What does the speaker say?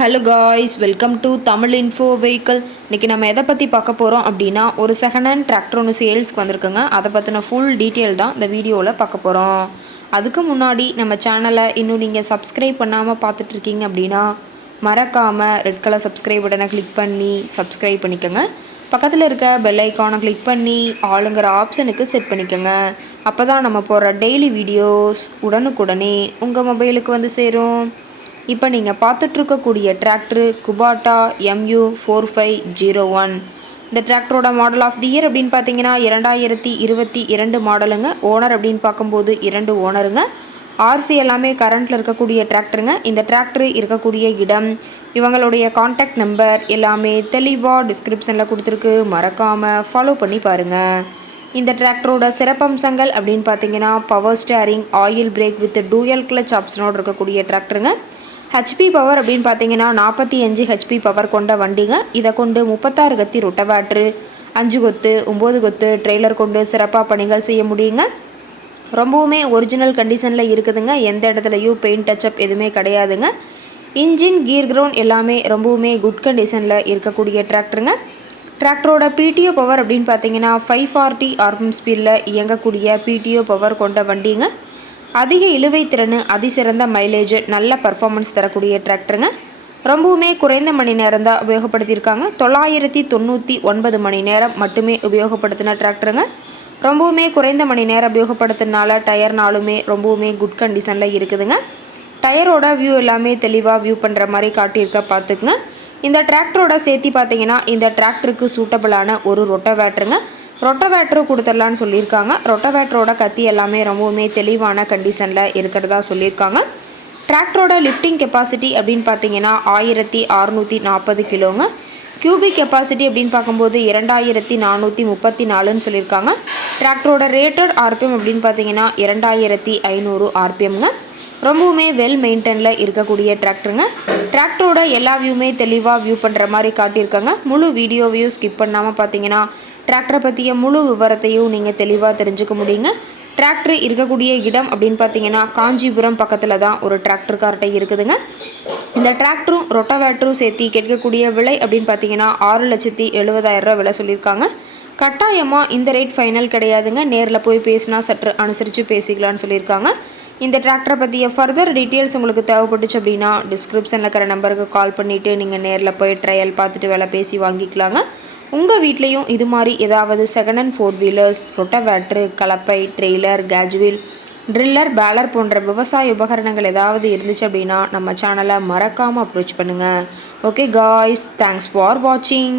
Hello guys, welcome to Tamil info vehicle. இன்றைக்கி நம்ம எதை பற்றி பார்க்க போகிறோம் அப்படின்னா, ஒரு செகண்ட் ஹேண்ட் டிராக்டர் ஒன்று சேல்ஸ்க்கு வந்திருக்குங்க. அதை பற்றின ஃபுல் டீட்டெயில் தான் இந்த வீடியோவில் பார்க்க போகிறோம். அதுக்கு முன்னாடி நம்ம சேனலை இன்னும் நீங்கள் சப்ஸ்கிரைப் பண்ணாமல் பார்த்துட்ருக்கீங்க அப்படின்னா மறக்காமல் ரெட் கலர் சப்ஸ்கிரைப் பட்டனை கிளிக் பண்ணி சப்ஸ்கிரைப் பண்ணிக்கோங்க. பக்கத்தில் இருக்க பெல் ஐக்கானை கிளிக் பண்ணி ஆளுங்கிற ஆப்ஷனுக்கு செட் பண்ணிக்கோங்க. அப்போ தான் நம்ம போடுற டெய்லி வீடியோஸ் உடனுக்குடனே உங்கள் மொபைலுக்கு வந்து சேரும். இப்போ நீங்கள் பார்த்துட்ருக்கக்கூடிய டிராக்டரு குபாட்டா MU4501. இந்த டிராக்டரோட மாடல் ஆஃப் தி இயர் அப்படின்னு பார்த்தீங்கன்னா 2022 மாடலுங்க. ஓனர் அப்படின்னு பார்க்கும்போது 2 ஓனருங்க. ஆர்சி எல்லாமே கரண்ட்டில் இருக்கக்கூடிய டிராக்டருங்க. இந்த டிராக்டர் இருக்கக்கூடிய இடம், இவங்களுடைய காண்டாக்ட் நம்பர் எல்லாமே தெளிவாக டிஸ்கிரிப்ஷனில் கொடுத்துருக்கு. மறக்காமல் ஃபாலோ பண்ணி பாருங்கள். இந்த டிராக்டரோட சிறப்பம்சங்கள் அப்படின்னு பார்த்தீங்கன்னா power steering, oil brake with dual clutch ஆப்ஷனோடு இருக்கக்கூடிய டிராக்டருங்க. ஹெச்பி பவர் அப்படின்னு பார்த்தீங்கன்னா 45 ஹெச்பி பவர் கொண்ட வண்டிங்க. இதை கொண்டு 36 கத்தி ரொட்டவேட்ரு, 5 கொத்து 9 கொத்து ட்ரெய்லர் கொண்டு சிறப்பாக பணிகள் செய்ய முடியுங்க. ரொம்பவுமே ஒரிஜினல் கண்டிஷனில் இருக்குதுங்க. எந்த இடத்துலையும் பெயிண்ட் டச்சப் எதுவுமே கிடையாதுங்க. இன்ஜின், கீர் கிரவுண்ட் எல்லாமே ரொம்பவுமே குட் கண்டிஷனில் இருக்கக்கூடிய டிராக்டருங்க. டிராக்டரோட பிடிஓ பவர் அப்படின்னு பார்த்தீங்கன்னா 540 RPM ஸ்பீடில் இயங்கக்கூடிய பிடிஓ பவர் கொண்ட வண்டிங்க. அதிக இழுவை திறன், அதிசிறந்த மைலேஜ், நல்ல பர்ஃபார்மன்ஸ் தரக்கூடிய டிராக்டருங்க. ரொம்பவுமே குறைந்த மணி நேரம் தான் உபயோகப்படுத்தியிருக்காங்க. 999 மணி நேரம் மட்டுமே உபயோகப்படுத்தின டிராக்டருங்க. ரொம்பவுமே குறைந்த மணி நேரம் உபயோகப்படுத்தினால டயர்னாலுமே ரொம்பவுமே குட் கண்டிஷனில் இருக்குதுங்க. டயரோட வியூ எல்லாமே தெளிவாக வியூ பண்ணுற மாதிரி காட்டியிருக்க பார்த்துக்குங்க. இந்த டிராக்டரோட சேர்த்து பார்த்தீங்கன்னா இந்த டிராக்டருக்கு சூட்டபிளான ஒரு ரொட்டவேட்டருங்க. ரொட்டவேட்ரு கொடுத்துடலான்னு சொல்லியிருக்காங்க. ரொட்டவேட்டரோட கத்தி எல்லாமே ரொம்பவுமே தெளிவான கண்டிஷனில் இருக்கிறதா சொல்லியிருக்காங்க. டிராக்டரோட லிஃப்டிங் கெப்பாசிட்டி அப்படின்னு பார்த்தீங்கன்னா 1640 கிலோங்க. கியூபிக் கெப்பாசிட்டி அப்படின்னு பார்க்கும்போது 2434ன்னு சொல்லியிருக்காங்க. டிராக்டரோட ரேட்டட் RPM அப்படின்னு பார்த்தீங்கன்னா 2500 RPMங்க. ரொம்பவுமே வெல் மெயின்டெனில் இருக்கக்கூடிய டிராக்டருங்க. டிராக்டரோட எல்லா வியூமே தெளிவாக வியூ பண்ணுற மாதிரி காட்டியிருக்காங்க. முழு வீடியோவையும் ஸ்கிப் பண்ணாமல் பார்த்தீங்கன்னா டிராக்டரை பற்றிய முழு விவரத்தையும் நீங்கள் தெளிவாக தெரிஞ்சுக்க முடியுங்க. டிராக்டர் இருக்கக்கூடிய இடம் அப்படின்னு பார்த்தீங்கன்னா காஞ்சிபுரம் பக்கத்தில் தான் ஒரு டிராக்டர் கார்ட்டை இருக்குதுங்க. இந்த டிராக்டரும் ரொட்டவேட்டரும் சேர்த்து கேட்கக்கூடிய விலை அப்படின்னு பார்த்தீங்கன்னா 6,70,000 விலை சொல்லியிருக்காங்க. கட்டாயமாக இந்த ரேட் ஃபைனல் கிடையாதுங்க. நேரில் போய் பேசினா சற்று அனுசரித்து பேசிக்கலான்னு சொல்லியிருக்காங்க. இந்த டிராக்டரை பற்றிய ஃபர்தர் டீட்டெயில்ஸ் உங்களுக்கு தேவைப்பட்டுச்சு அப்படின்னா டிஸ்கிரிப்ஷனில் இருக்கிற நம்பருக்கு கால் பண்ணிவிட்டு நீங்கள் நேரில் போய் ட்ரையல் பார்த்துட்டு விலை பேசி வாங்கிக்கலாங்க. உங்கள் வீட்லேயும் இது மாதிரி ஏதாவது செகண்ட் ஹேண்ட் 4 வீலர்ஸ், ரொட்டவேட்ரு, கலப்பை, ட்ரெய்லர், கேஜ்வீல், ட்ரில்லர், பேலர் போன்ற விவசாய உபகரணங்கள் ஏதாவது இருந்துச்சு அப்படின்னா நம்ம சேனலை மறக்காமல் அப்ரோச் பண்ணுங்கள். ஓகே காய்ஸ், தேங்க்ஸ் ஃபார் வாட்சிங்.